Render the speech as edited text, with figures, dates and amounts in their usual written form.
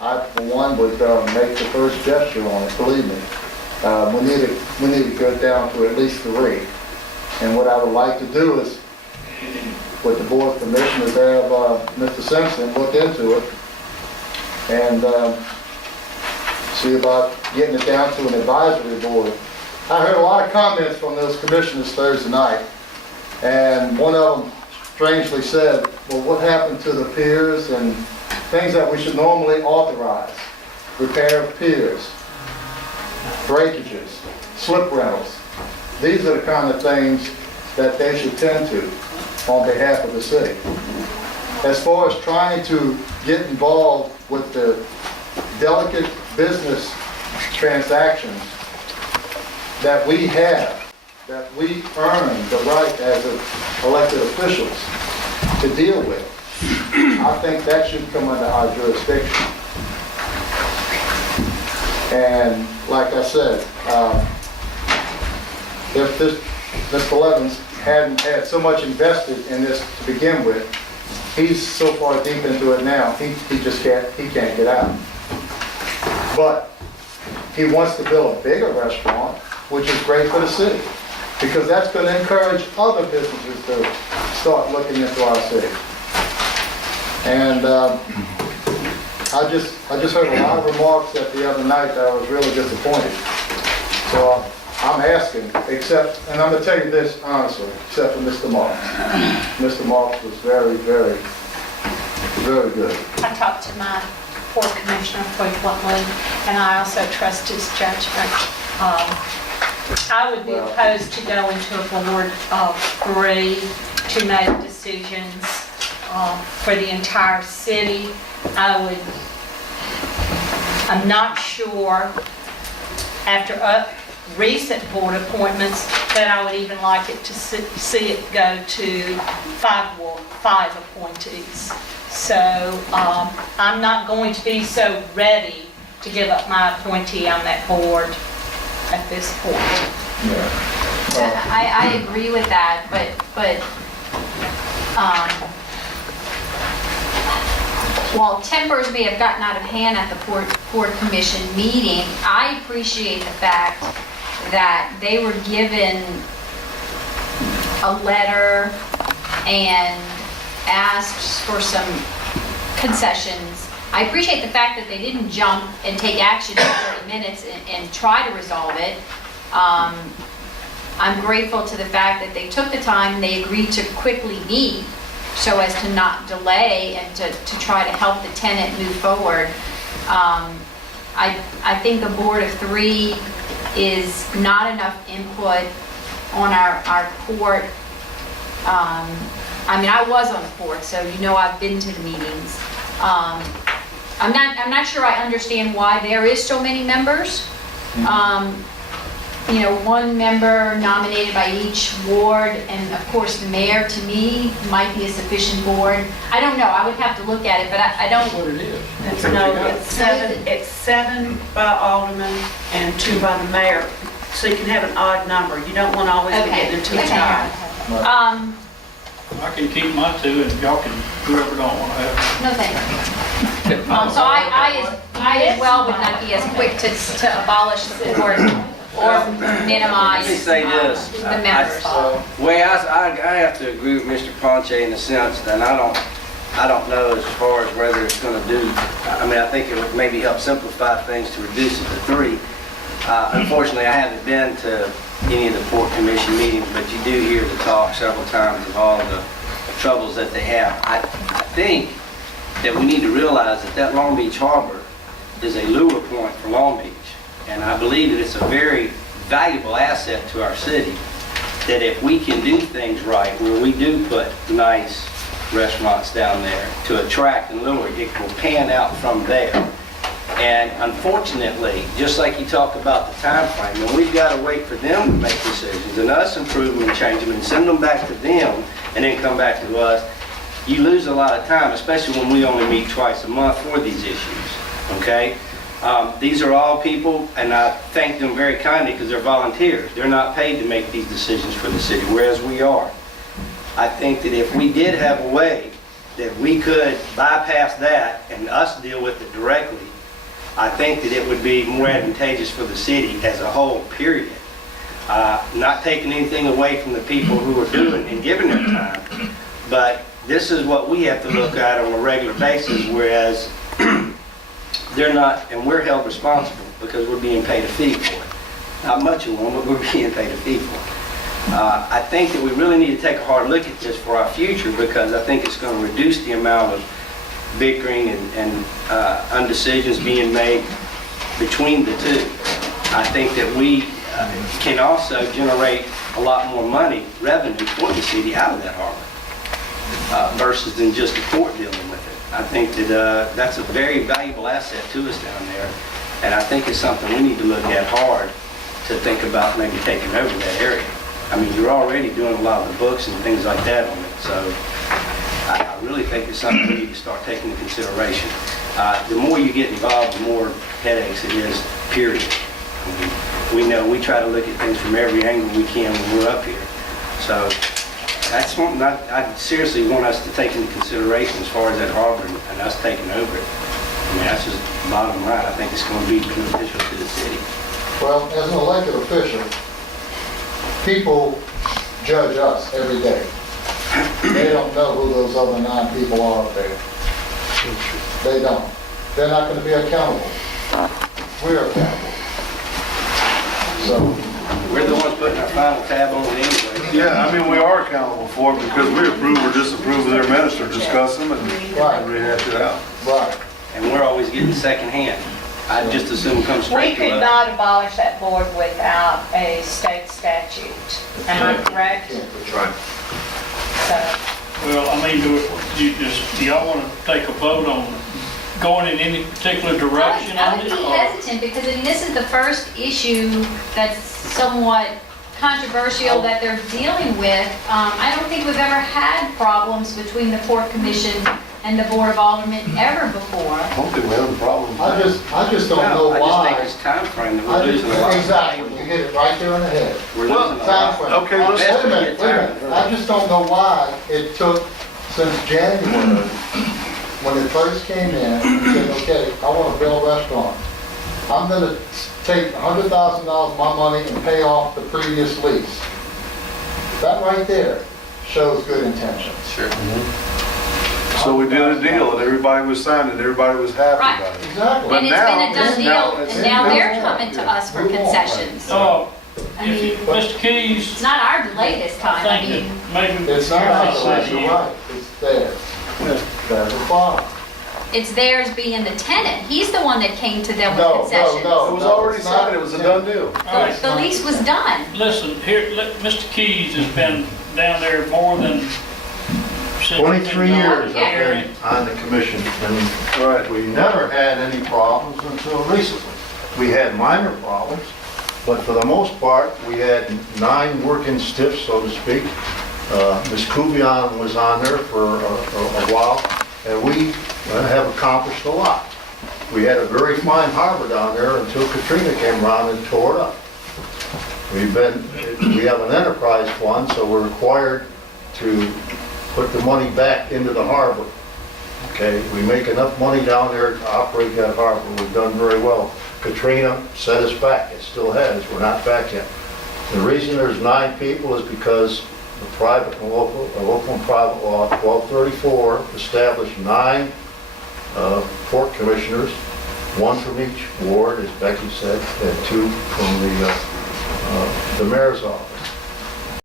I, for one, would make the first gesture on it, believe me. We need to go down to at least 3. And what I would like to do is, with the board's permission, is have Mr. Simpson look into it and see about getting it down to an advisory board. I heard a lot of comments from those commissioners Thursday night, and one of them strangely said, well, what happened to the piers and things that we should normally authorize? Repair of piers, breakages, slip rentals. These are the kind of things that they should tend to on behalf of the city. As far as trying to get involved with the delicate business transactions that we have, that we earn the right as elected officials to deal with, I think that should come under our jurisdiction. And like I said, if Mr. Levins hadn't had so much invested in this to begin with, he's so far deep into it now, he can't get out. But he wants to build a bigger restaurant, which is great for the city, because that's going to encourage other businesses to start looking into our city. And I just heard a lot of remarks at the other night that I was really disappointed. So I'm asking, and I'm going to tell you this honestly, except for Mr. Marks. Mr. Marks was very, very, very good. I talked to my board commissioner frequently, and I also trust his judgment. I would be opposed to going to a board of 3 to make decisions for the entire city. I'm not sure, after recent board appointments, that I would even like it to see it go to 5 appointees. So I'm not going to be so ready to give up my appointee on that board at this point. Yeah. I agree with that, but while tempers may have gotten out of hand at the Port Commission meeting, I appreciate the fact that they were given a letter and asked for some concessions. I appreciate the fact that they didn't jump and take action in 30 minutes and try to resolve it. I'm grateful to the fact that they took the time and they agreed to quickly meet so as to not delay and to try to help the tenant move forward. I think the board of 3 is not enough input on our court. I mean, I was on the court, so you know I've been to the meetings. I'm not sure I understand why there is so many members. You know, 1 member nominated by each ward, and of course the mayor, to me, might be a sufficient board. I don't know, I would have to look at it, but I don't. That's what it is. It's 7 by alderman and 2 by the mayor. So you can have an odd number. You don't want to always be getting into a tie. I can keep my 2 and y'all can, whoever don't want to have. No, thank you. So I as well would not be as quick to abolish the board or minimize Let me say this. the members. I have to agree with Mr. Ponche in the sense that I don't know as far as whether it's going to do, I mean, I think it would maybe help simplify things to reduce it to 3. Unfortunately, I haven't been to any of the Port Commission meetings, but you do hear the talk several times of all the troubles that they have. I think that we need to realize that Long Beach Harbor is a lure point for Long Beach. And I believe that it's a very valuable asset to our city, that if we can do things right, where we do put nice restaurants down there to attract and lure, it will pan out from there. And unfortunately, just like you talk about the time frame, and we've got to wait for them to make decisions and us improve them and change them and send them back to them and then come back to us, you lose a lot of time, especially when we only meet twice a month for these issues, okay? These are all people, and I thank them very kindly because they're volunteers. They're not paid to make these decisions for the city, whereas we are. I think that if we did have a way that we could bypass that and us deal with it directly, I think that it would be more advantageous for the city as a whole, period. Not taking anything away from the people who are doing and giving their time, but this is what we have to look at on a regular basis, whereas they're not, and we're held responsible because we're being paid a fee for it. Not much of one, but we're being paid a fee for it. I think that we really need to take a hard look at this for our future, because I think it's going to reduce the amount of bickering and undecisions being made between the two. I think that we can also generate a lot more money, revenue for the city out of that harbor versus than just the port dealing with it. I think that that's a very valuable asset to us down there, and I think it's something we need to look at hard to think about maybe taking over that area. I mean, you're already doing a lot of the books and things like that on it, so I really think it's something we need to start taking into consideration. The more you get involved, the more headaches it is, period. I mean, we know we try to look at things from every angle we can when we're up here. So that's something I seriously want us to take into consideration as far as that harbor and us taking over it. I mean, that's just bottom line. I think it's going to be beneficial to the city. Well, as an elected official, people judge us every day. They don't know who those other 9 people are up there. They don't. They're not going to be accountable. We're accountable. So, We're the ones putting our final tab on it anyway. Yeah, I mean, we are accountable for it because we approve or disapprove of their minutes or discuss them and rehash it out. right. And we're always getting second hand. I'd just assume it comes We straight could to us. not abolish that board without a state statute. Am I correct? That's right. So, Well, I mean, do y'all want to take a vote on going in any particular direction I on would it? be or- hesitant, because I mean, this is the first issue that's somewhat controversial that they're dealing with. I don't think we've ever had problems between the Port Commission and the Board of Aldermen ever before. I don't think we have a problem. I just don't know No, I just think why. it's time frame that I we're just- losing a lot. Exactly, you hit it right there in the head. We're losing a Time lot. frame. Okay, let's- Wait a minute, wait a minute. I just don't know why it took since January, when it first came in, and said, okay, I want to build a restaurant. I'm gonna take $100,000 of my money and pay off the previous lease. That right there shows good intentions. Sure. So we did a deal and everybody was signed and everybody was happy Right. about it. Exactly. But And it's now- been a done now deal, it's- and now they're it's- coming to us for we won't. concessions. I If you, mean, Mr. Keys, it's not our delay this time, I I think mean, that maybe. It's not ours, you're Yeah. right, it's theirs. There's a problem. it's theirs being the tenant. He's the one that came to them No, with no, concessions. no. It was already signed, it was a done deal. All right. The lease was done. Listen, here, Mr. Keys has been down there more than. since 23 we've been years I've here. been on the commission, and Right. we never had any problems until recently. We had minor problems, but for the most part, we had 9 working stiffs, so to speak. Ms. Kubion was on there for a while, and we have accomplished a lot. We had a very fine harbor down there until Katrina came around and tore it up. We have an enterprise fund, so we're required to put the money back into the harbor. Okay, we make enough money down there to operate that harbor. We've done very well. Katrina set us back. It still has. We're not back yet. The reason there's 9 people is because the private and local and private law 1234 established 9 port commissioners, 1 from each ward, as Becky said, and 2 from the mayor's office.